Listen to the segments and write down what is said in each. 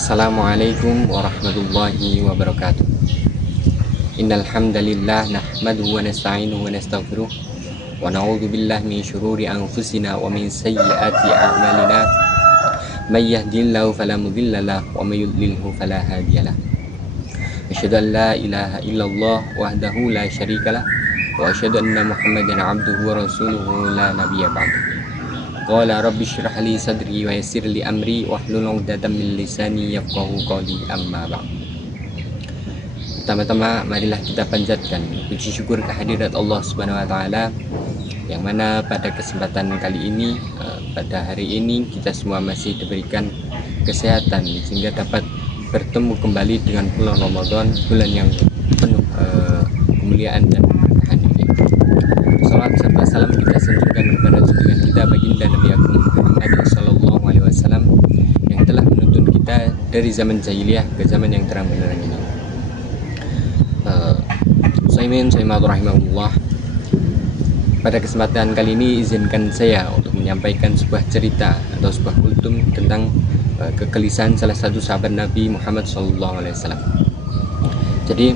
Assalamualaikum warahmatullahi wabarakatuh. Innal hamdalillah nahmaduhu wa nasta'inuhu wa nastaghfiruh wa na'udzu billahi min syururi anfusina wa min sayyiati a'malina. May yahdihillahu fala mudilla lahu wa may yudlilhu fala hadiyalah. Asyhadu an la ilaha illallah wahdahu la syarikalah wa asyhadu anna Muhammadan 'abduhu wa rasuluhu la nabiyya ba'dahu. Qala rabbi syrah li sadri wa yassir li amri wahlul 'uqdatam min lisani yafqahu qawli, amma ba'd. Pertama-tama marilah kita panjatkan puji syukur kehadirat Allah Subhanahu wa taala, yang mana pada kesempatan kali ini, pada hari ini kita semua masih diberikan kesehatan sehingga dapat bertemu kembali dengan bulan Ramadan, bulan yang penuh kemuliaan dan keberkahan ini. Salam serta salam kita sanjungkan kepada junjungan kita baginda Nabi Agung Muhammad sallallahu alaihi wasallam yang telah menuntun kita dari zaman jahiliyah ke zaman yang terang benderang ini. Rahimahullah. Pada kesempatan kali ini izinkan saya untuk menyampaikan sebuah cerita atau sebuah kultum tentang kegelisahan salah satu sahabat Nabi Muhammad sallallahu alaihi wasallam. Jadi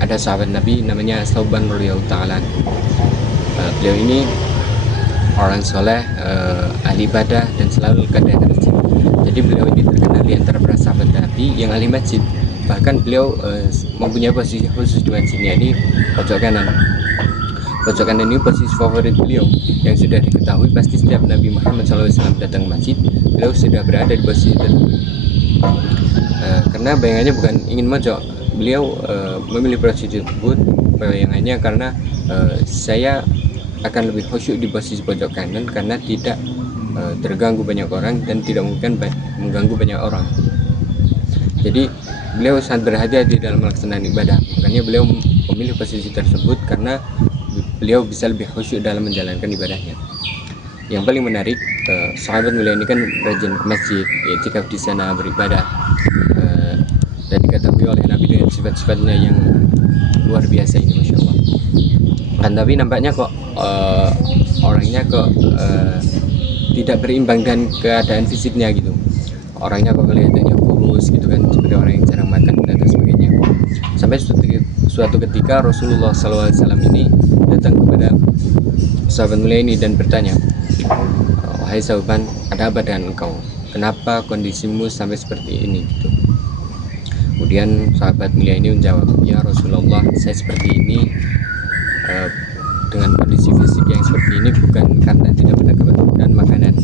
ada sahabat Nabi namanya Thauban radhiyallahu ta'ala. Beliau ini orang soleh, ahli ibadah dan selalu dekat dengan masjid. Jadi beliau ini terkenal di antara para sahabat Nabi yang ahli masjid. Bahkan beliau mempunyai posisi khusus di masjidnya, ini pojok kanan. Pojok kanan ini posisi favorit beliau yang sudah diketahui pasti setiap Nabi Muhammad SAW datang ke masjid, beliau sudah berada di posisi tersebut. Karena bayangannya bukan ingin mojok, beliau memilih posisi tersebut bayangannya karena saya akan lebih khusyuk di posisi pojok kanan karena tidak terganggu banyak orang dan tidak mungkin mengganggu banyak orang. Jadi beliau sangat berhati-hati dalam melaksanakan ibadah, makanya beliau memilih posisi tersebut karena beliau bisa lebih khusyuk dalam menjalankan ibadahnya. Yang paling menarik, sahabat mulia ini kan rajin ke masjid, i'tikaf di sana beribadah, dan diketahui oleh Nabi dengan sifat-sifatnya yang luar biasa ini, masya Allah. Kan tapi nampaknya kok orangnya kok tidak berimbang dengan keadaan fisiknya gitu. Orangnya kok kelihatannya kurus gitu kan, seperti orang yang jarang makan dan sebagainya. Sampai suatu ketika Rasulullah SAW ini datang kepada sahabat mulia ini dan bertanya, wahai sahabat, ada apa dengan engkau? Kenapa kondisimu sampai seperti ini gitu? Kemudian sahabat mulia ini menjawab, ya Rasulullah, saya seperti ini dengan kondisi fisik yang seperti ini bukan karena tidak mendapatkan makanan.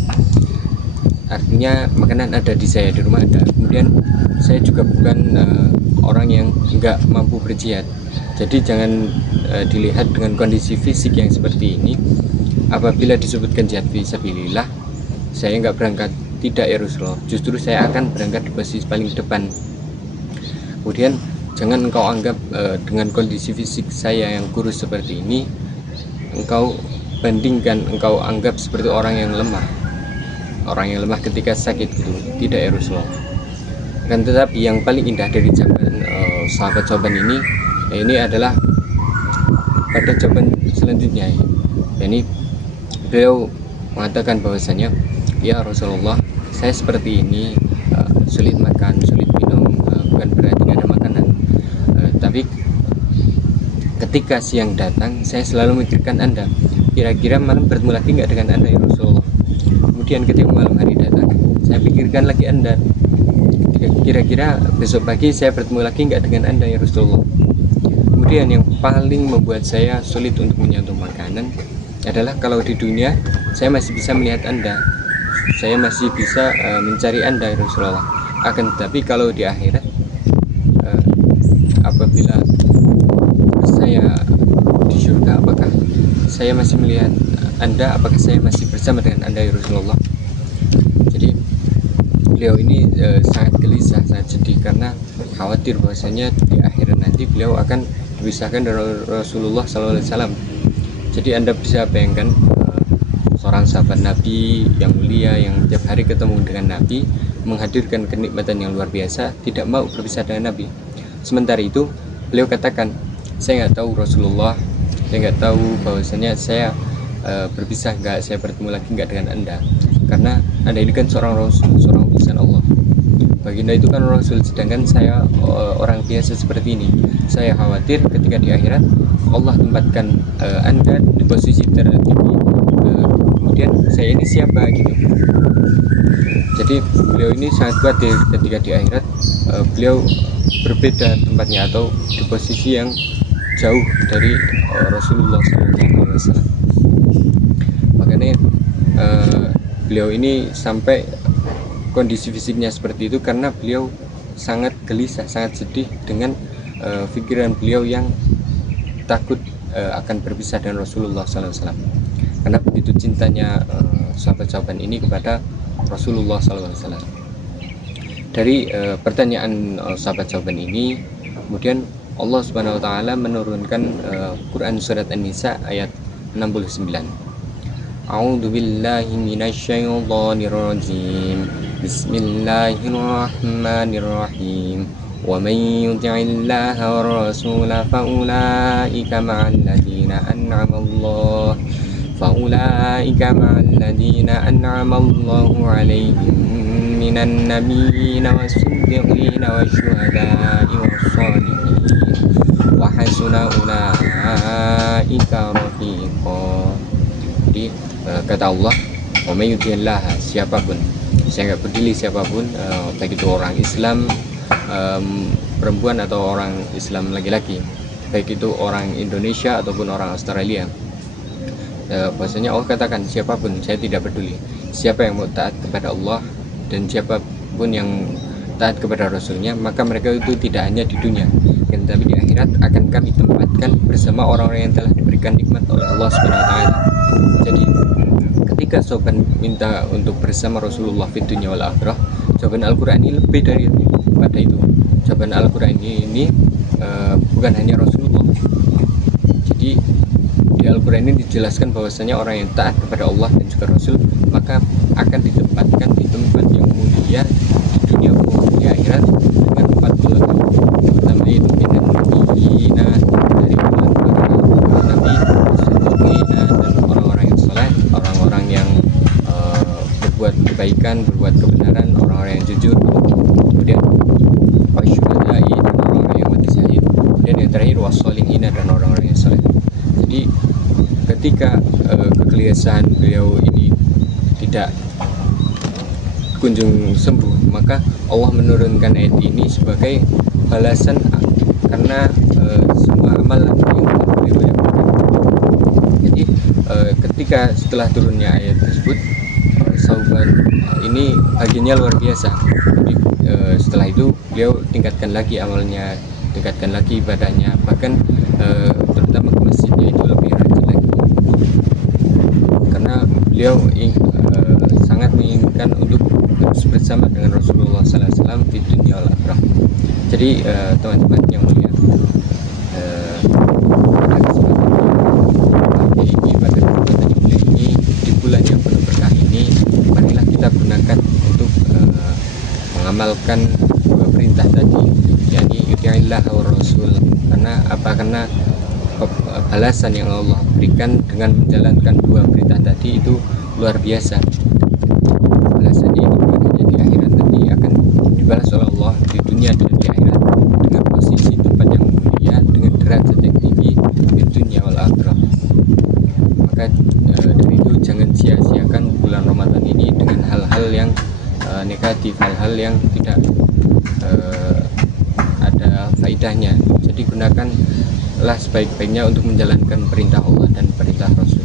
Artinya makanan ada di saya, di rumah ada. Kemudian saya juga bukan orang yang enggak mampu berjihad. Jadi jangan dilihat dengan kondisi fisik yang seperti ini. Apabila disebutkan jihad fisabilillah, saya enggak berangkat. Tidak ya Rasulullah, justru saya akan berangkat di posisi paling depan. Kemudian jangan engkau anggap dengan kondisi fisik saya yang kurus seperti ini, engkau bandingkan, engkau anggap seperti orang yang lemah. Orang yang lemah ketika sakit gitu. Tidak ya Rasulullah. Dan tetapi yang paling indah dari jawaban sahabat-sahabat ini adalah pada jawaban selanjutnya. Yani beliau mengatakan bahwasanya, ya Rasulullah, saya seperti ini, sulit makan, sulit minum, bukan berarti tidak ada makanan, tapi ketika siang datang saya selalu memikirkan Anda, kira-kira malam bertemu lagi nggak dengan Anda ya Rasulullah. Kemudian ketika malam hari datang saya pikirkan lagi Anda, kira-kira besok pagi saya bertemu lagi nggak dengan Anda ya Rasulullah. Kemudian yang paling membuat saya sulit untuk menyentuh makanan adalah kalau di dunia saya masih bisa melihat Anda, saya masih bisa mencari Anda ya Rasulullah. Akan tetapi kalau di akhirat, apabila saya di surga, apakah saya masih melihat Anda, apakah saya masih bersama dengan Anda ya Rasulullah. Jadi beliau ini sangat gelisah, sangat sedih karena khawatir bahwasanya di akhirat nanti beliau akan dipisahkan dari Rasulullah SAW. Jadi Anda bisa bayangkan seorang sahabat Nabi yang mulia yang tiap hari ketemu dengan Nabi, menghadirkan kenikmatan yang luar biasa, tidak mau berpisah dengan Nabi. Sementara itu beliau katakan, saya nggak tahu Rasulullah, saya nggak tahu bahwasanya saya berpisah nggak, saya bertemu lagi nggak dengan Anda, karena Anda ini kan seorang Rasul, seorang utusan Allah. baginda itu kan Rasul, sedangkan saya orang biasa seperti ini. Saya khawatir ketika di akhirat Allah tempatkan Anda di posisi tertinggi, kemudian saya ini siapa gitu. Jadi beliau ini sangat khawatir ketika di akhirat beliau berbeda tempatnya atau di posisi yang jauh dari Rasulullah SAW. Makanya beliau ini sampai kondisi fisiknya seperti itu karena beliau sangat gelisah, sangat sedih dengan pikiran beliau yang takut akan berpisah dengan Rasulullah SAW. Karena begitu cintanya sahabat-sahabat ini kepada Rasulullah SAW. Dari pertanyaan sahabat-sahabat ini, kemudian Allah Subhanahu Wa Taala menurunkan Quran surat An-Nisa ayat 69. A'udzu billahi minasyaitonir rajim. Bismillahirrahmanirrahim. Wa man yuti'illaha war rasula fa ulaika ma'al ladzina an'ama Allahu 'alaihim minan nabiyyin was-siddiqin wasyuhada'i was-shalihin wa hasuna ulaika rafiqa. Jadi kata Allah, wa may yuti'illah, siapapun, saya nggak peduli siapapun, baik itu orang Islam perempuan atau orang Islam laki-laki, baik itu orang Indonesia ataupun orang Australia, bahwasanya Allah katakan siapapun, saya tidak peduli siapa yang mau taat kepada Allah dan siapapun yang taat kepada Rasulnya, maka mereka itu tidak hanya di dunia, tapi di akhirat akan kami tempatkan bersama orang-orang yang telah diberikan nikmat oleh Allah Subhanahu Wa Taala. Jadi ketika sahabat minta untuk bersama Rasulullah di dunia wal akhirah, jawaban Al-Quran ini lebih dari pada itu. Jawaban Al-Quran ini bukan hanya Rasulullah. Jadi di Al-Quran ini dijelaskan bahwasanya orang yang taat kepada Allah dan juga Rasul maka akan ditempatkan di tempat yang mulia di dunia maupun di akhirat dengan 4 golongan. Pertama itu minan nabiyina, dari para nabi, siddiqina, dan orang-orang yang saleh, orang-orang yang berbuat kebaikan, berbuat kebenaran, orang-orang yang jujur. Kemudian wasyuhada'i, dan orang-orang yang mati syahid. Kemudian yang terakhir wasolihina, dan orang-orang yang saleh. Jadi ketika kegelisahan beliau ini tidak kunjung sembuh, maka Allah menurunkan ayat ini sebagai balasan karena semua amalan yang beliau lakukan. Jadi ketika setelah turunnya ayat tersebut, sahabat ini bagiannya luar biasa. Jadi setelah itu beliau tingkatkan lagi amalnya, tingkatkan lagi ibadahnya, bahkan terutama ke masjidnya itu lebih rajin lagi, karena beliau sangat menginginkan untuk terus bersama dengan Rasulullah SAW di dunia wal akhirah. Jadi teman-teman yang mulia, pada kesempatan ini, pada kesempatan bulan ini, di bulan yang penuh berkah ini, marilah kita gunakan untuk mengamalkan dua perintah tadi, yakni yuti'illah wa rasul. Karena apa? Karena balasan yang Allah berikan dengan menjalankan dua perintah tadi itu luar biasa. Balasannya itu bukan hanya di akhirat, tapi akan dibalas oleh Allah di dunia dan di akhirat dengan posisi tempat yang mulia, dengan derajat yang tinggi di dunia wal akhirah. Maka dari itu jangan sia-siakan bulan Ramadan ini dengan hal-hal yang negatif, hal-hal yang tidak ada faedahnya. Jadi gunakanlah sebaik-baiknya untuk menjalankan perintah Allah dan perintah Rasul.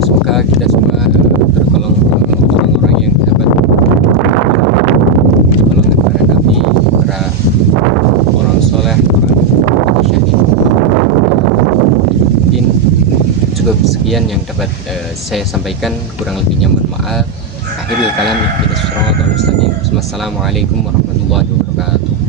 Semoga kita semua tergolong orang-orang yang dapat golongan para nabi, para orang soleh, orang syahid. Mungkin cukup sekian yang dapat saya sampaikan, kurang lebihnya mohon maaf. Akhirul kalam, kita surah al-mustaqim. Wassalamualaikum warahmatullahi wabarakatuh.